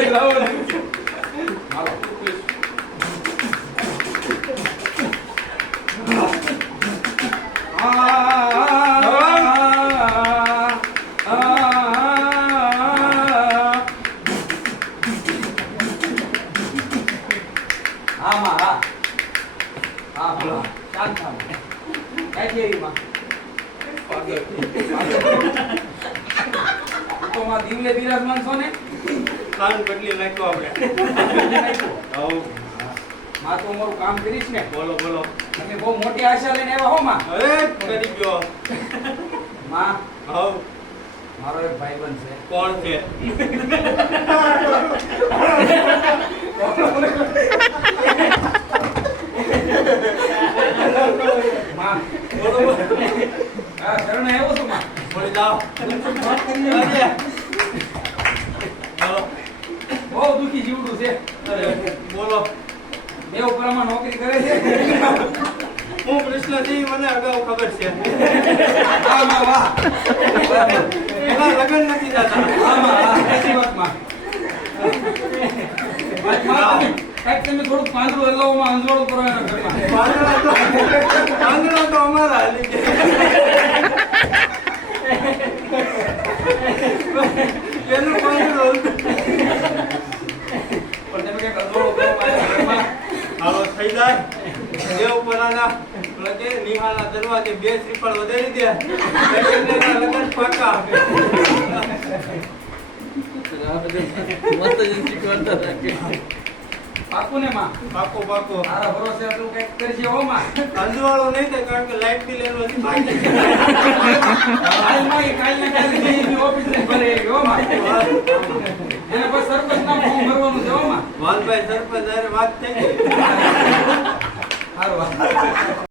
ભાઈ લાવો ને. હાલો. હા માં હા હા બોલો શાંત થાવ કઈ થેરી માં તો માં દીવલે બિરાજમાન છો ને કાન બદલી નાખ્યો આપણે. હવમાં તો મારું કામ કરીશ ને. બોલો બોલો. તમે બહુ મોટી આશા લઈને આવ્યા હો માં. અરે કરી ગયો. માં હવ. મારો એક ભાઈ બન છે. કોણ છે? માં બોલો હા શરણ આવ્યો છું માં. બોલી જાઓ અરે. હાલો. બહુ દુખી જીવડું છે. બોલો. દેવપુરામાં નોકરી કરે છે? હું કૃષ્ણજી મને અગાઉ ખબર છે. વાહ એના લગ્ન નથી જતા સાચી કાંઈક તમે થોડુંક પાંદડું હલાવવામાં અંજવાળું કરો એના ઘરમાં. પાંદડા તો પાંદડા તો અમારા હાલી ગયા એનું પાંદડું હતું. પણ તમે કંઈક અંજવાળું કરો મારા ઘરમાં હાલો થઈ જાય. દેવપરાના એટલે કે નિહાળા દરવાજે બે શ્રીફળ વધારી દે. એટલે એના લગ્ન પાકા પાકું ને માં. પાકો પાકો તારા ભરોસે એટલું કંઈક કરજે હો માં. નહીં થાય કારણ કે લાઈટ બિલ એનું હજી બાકી છે. એ કાલે માં હો માં. વાલભાઈ સરપંચ વાત થઈ